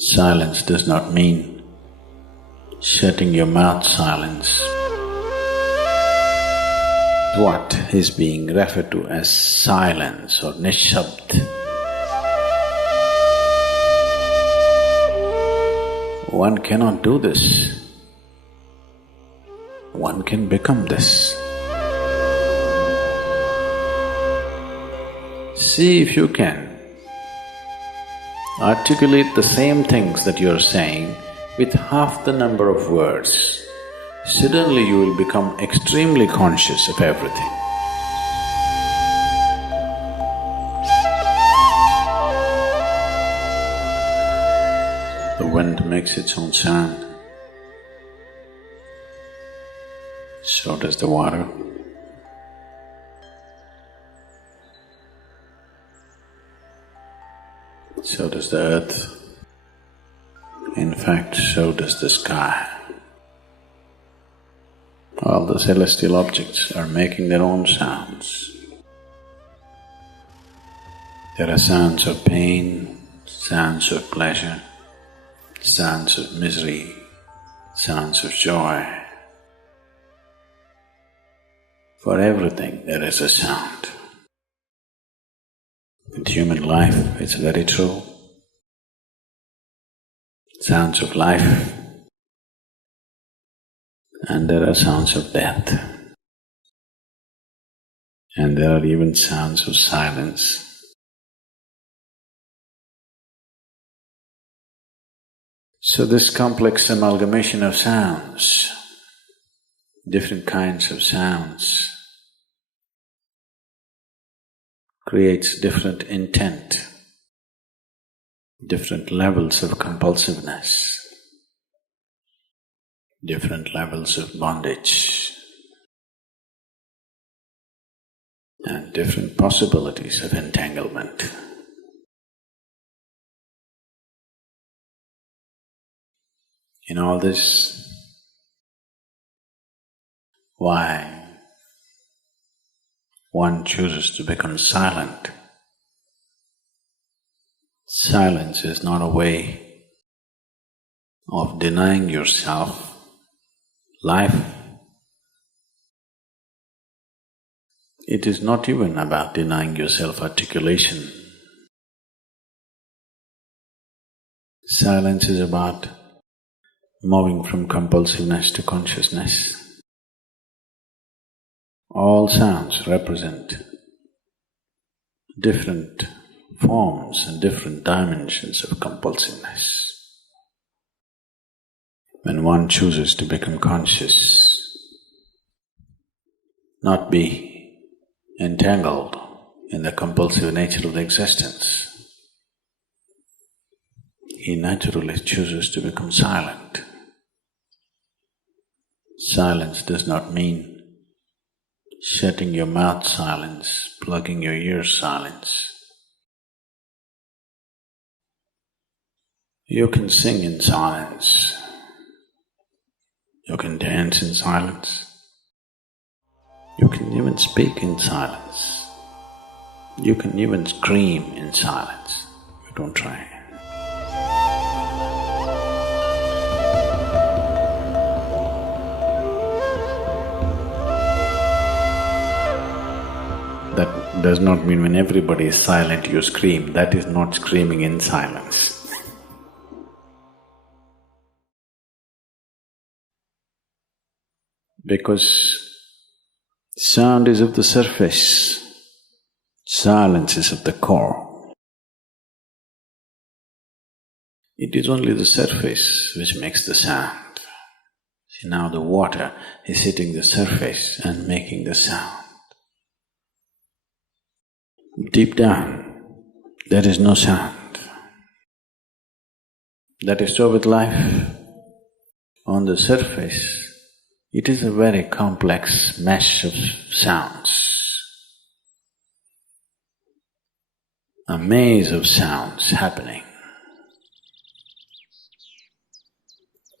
Silence does not mean shutting your mouth silence. What is being referred to as silence or nishabd? One cannot do this. One can become this. See if you can articulate the same things that you're saying with half the number of words. Suddenly you will become extremely conscious of everything. The wind makes its own sound. So does the water. So does the earth. In fact, so does the sky. All the celestial objects are making their own sounds. There are sounds of pain, sounds of pleasure, sounds of misery, sounds of joy. For everything there is a sound. In human life, it's very true. Sounds of life, and there are sounds of death, and there are even sounds of silence. So this complex amalgamation of sounds, different kinds of sounds, creates different intent, different levels of compulsiveness, different levels of bondage, and different possibilities of entanglement. In all this, why one chooses to become silent? Silence is not a way of denying yourself life. It is not even about denying yourself articulation. Silence is about moving from compulsiveness to consciousness. All sounds represent different forms and different dimensions of compulsiveness. When one chooses to become conscious, not be entangled in the compulsive nature of the existence, he naturally chooses to become silent. Silence does not mean shutting your mouth silence, plugging your ears silence. You can sing in silence. You can dance in silence. You can even speak in silence. You can even scream in silence. You don't try. That does not mean when everybody is silent you scream. That is not screaming in silence. Because sound is of the surface, silence is of the core. It is only the surface which makes the sound. See, now the water is hitting the surface and making the sound. Deep down, there is no sound. That is so with life. On the surface, it is a very complex mesh of sounds, a maze of sounds happening.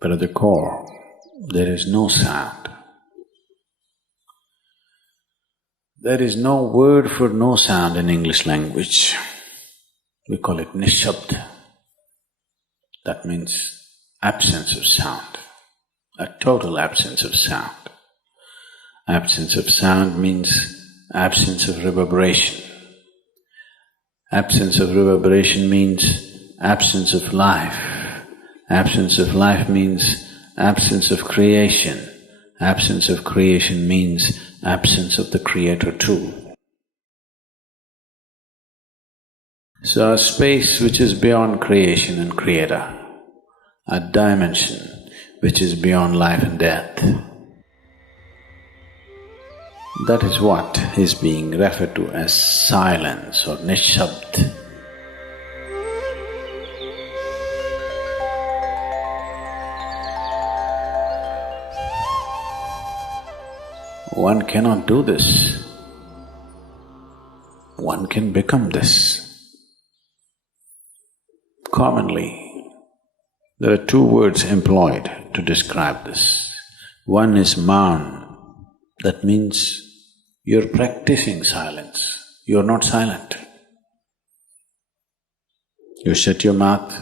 But at the core, there is no sound. There is no word for no sound in English language. We call it nishabd. That means absence of sound, a total absence of sound. Absence of sound means absence of reverberation. Absence of reverberation means absence of life. Absence of life means absence of creation. Absence of creation means absence of the Creator too. So a space which is beyond creation and Creator, a dimension which is beyond life and death, that is what is being referred to as silence or nishabd. One cannot do this. One can become this. Commonly, there are two words employed to describe this. One is maun, that means you're practicing silence, you're not silent. You shut your mouth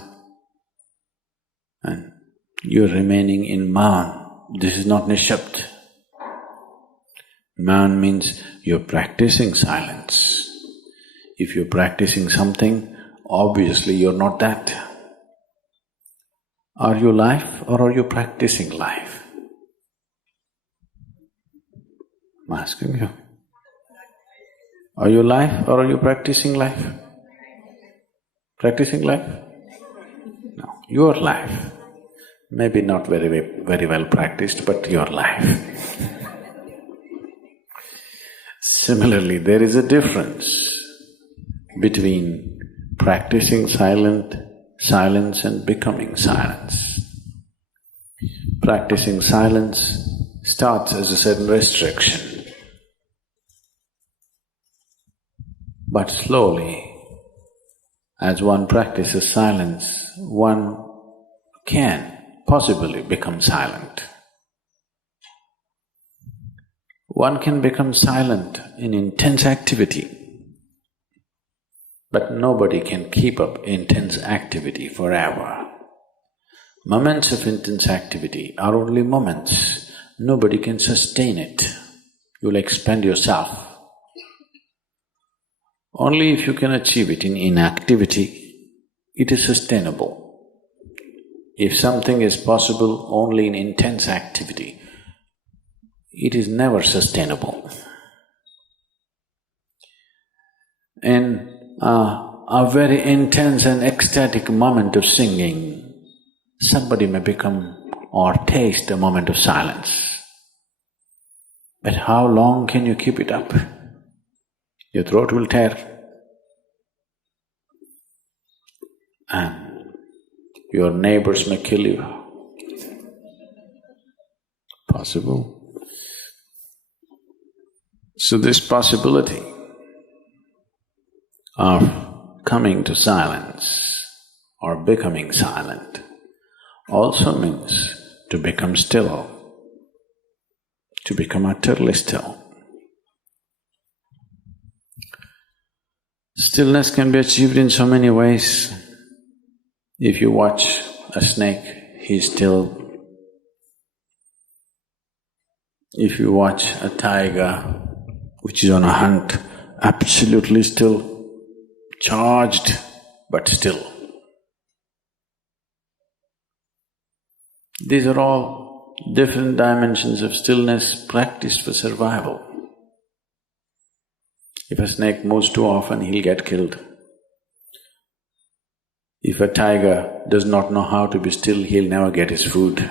and you're remaining in maun. This is not nishabd. Maun means you're practicing silence. If you're practicing something, obviously you're not that. Are you life or are you practicing life? I'm asking you. Are you life or are you practicing life? Practicing life? No, your life. Maybe not very well practiced, but your life. Similarly, there is a difference between practicing silence and becoming silence. Practicing silence starts as a certain restriction, but slowly, as one practices silence, one can possibly become silent. One can become silent in intense activity, but nobody can keep up intense activity forever. Moments of intense activity are only moments, nobody can sustain it. You'll expend yourself. Only if you can achieve it in inactivity, it is sustainable. If something is possible only in intense activity, it is never sustainable. In a very intense and ecstatic moment of singing, somebody may become or taste a moment of silence. But how long can you keep it up? Your throat will tear and your neighbors may kill you. Possible. So this possibility of coming to silence or becoming silent also means to become still, to become utterly still. Stillness can be achieved in so many ways. If you watch a snake, he's still. If you watch a tiger which is on a hunt, absolutely still, charged but still. These are all different dimensions of stillness practiced for survival. If a snake moves too often, he'll get killed. If a tiger does not know how to be still, he'll never get his food.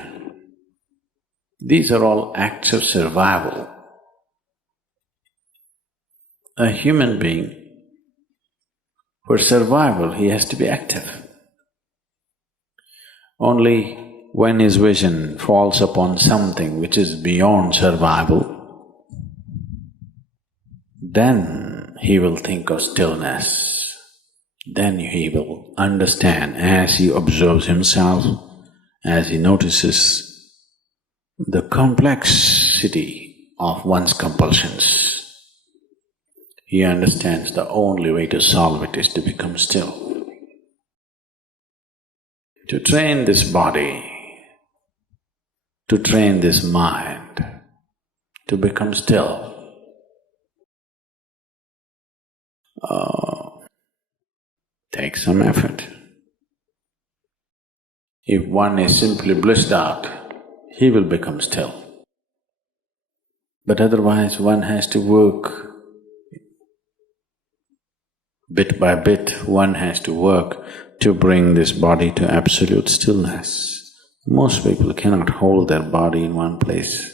These are all acts of survival. A human being, for survival, he has to be active. Only when his vision falls upon something which is beyond survival, then he will think of stillness. Then he will understand as he observes himself, as he notices the complexity of one's compulsions. He understands the only way to solve it is to become still. to train this body, to train this mind, to become still. Takes some effort. If one is simply blissed out, he will become still. But otherwise one has to work bit by bit, one has to work to bring this body to absolute stillness. Most people cannot hold their body in one place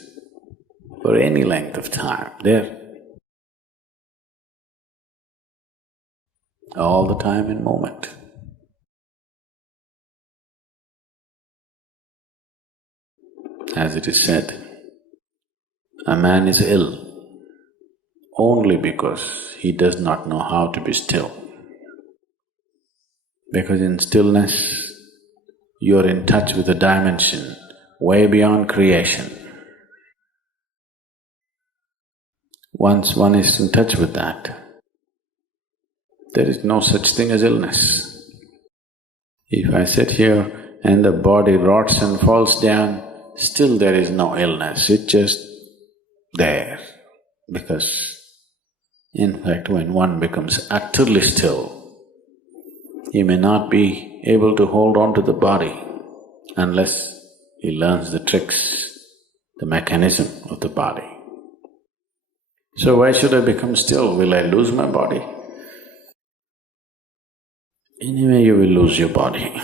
for any length of time. They're all the time in moment. As it is said, a man is ill only because he does not know how to be still. Because in stillness, you're in touch with a dimension way beyond creation. Once one is in touch with that, there is no such thing as illness. If I sit here and the body rots and falls down, still there is no illness, it's just there. Because in fact, when one becomes utterly still, he may not be able to hold on to the body unless he learns the tricks, the mechanism of the body. So why should I become still? Will I lose my body? Anyway, you will lose your body.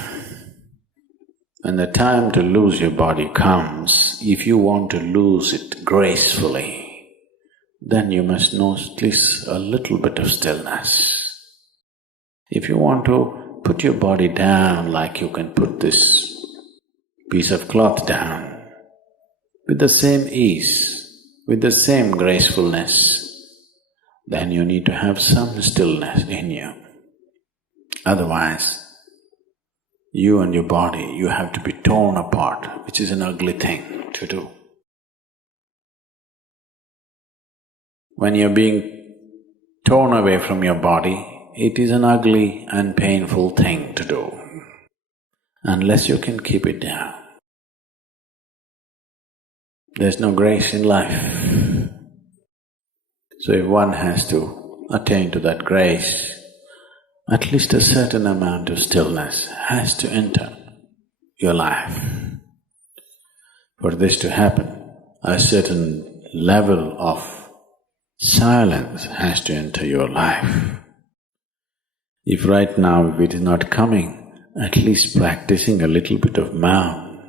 When the time to lose your body comes, if you want to lose it gracefully, then you must know at least a little bit of stillness. If you want to put your body down like you can put this piece of cloth down, with the same ease, with the same gracefulness, then you need to have some stillness in you. Otherwise, you and your body, you have to be torn apart, which is an ugly thing to do. When you're being torn away from your body, it is an ugly and painful thing to do, unless you can keep it down. There's no grace in life. So if one has to attain to that grace, at least a certain amount of stillness has to enter your life. For this to happen, a certain level of silence has to enter your life. If right now if it is not coming, at least practicing a little bit of Maum.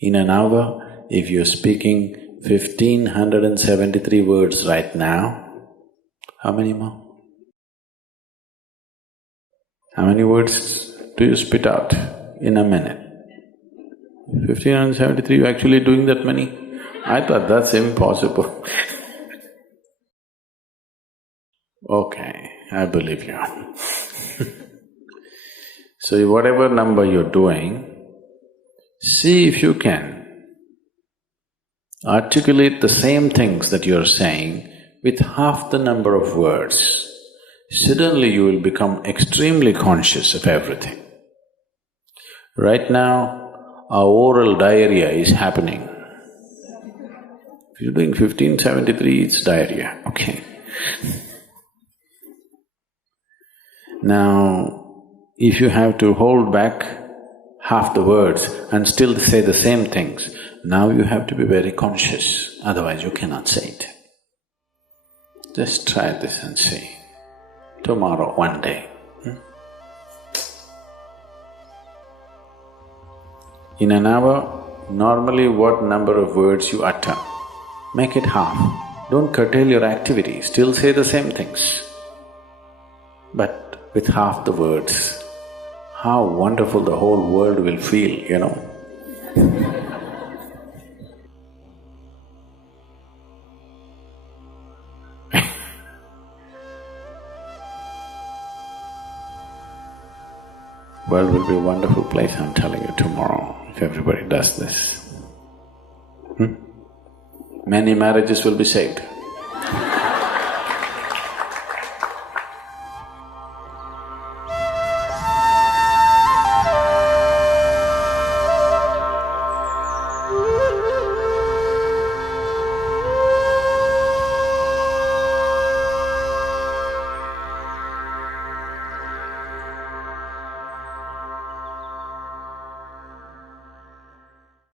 In an hour, if you're speaking 1,573 words right now, how many more? How many words do you spit out in a minute? 1,573, you're actually doing that many? I thought that's impossible. Okay, I believe you. So whatever number you're doing, see if you can articulate the same things that you're saying with half the number of words. Suddenly you will become extremely conscious of everything. Right now, our oral diarrhea is happening. If you're doing 1573, it's diarrhea, okay. Now, if you have to hold back half the words and still say the same things, now you have to be very conscious, otherwise you cannot say it. Just try this and see. Tomorrow, one day. In an hour, normally what number of words you utter, make it half. Don't curtail your activity, still say the same things. But with half the words, how wonderful the whole world will feel, you know. World will be a wonderful place, I'm telling you, tomorrow, if everybody does this. Many marriages will be saved.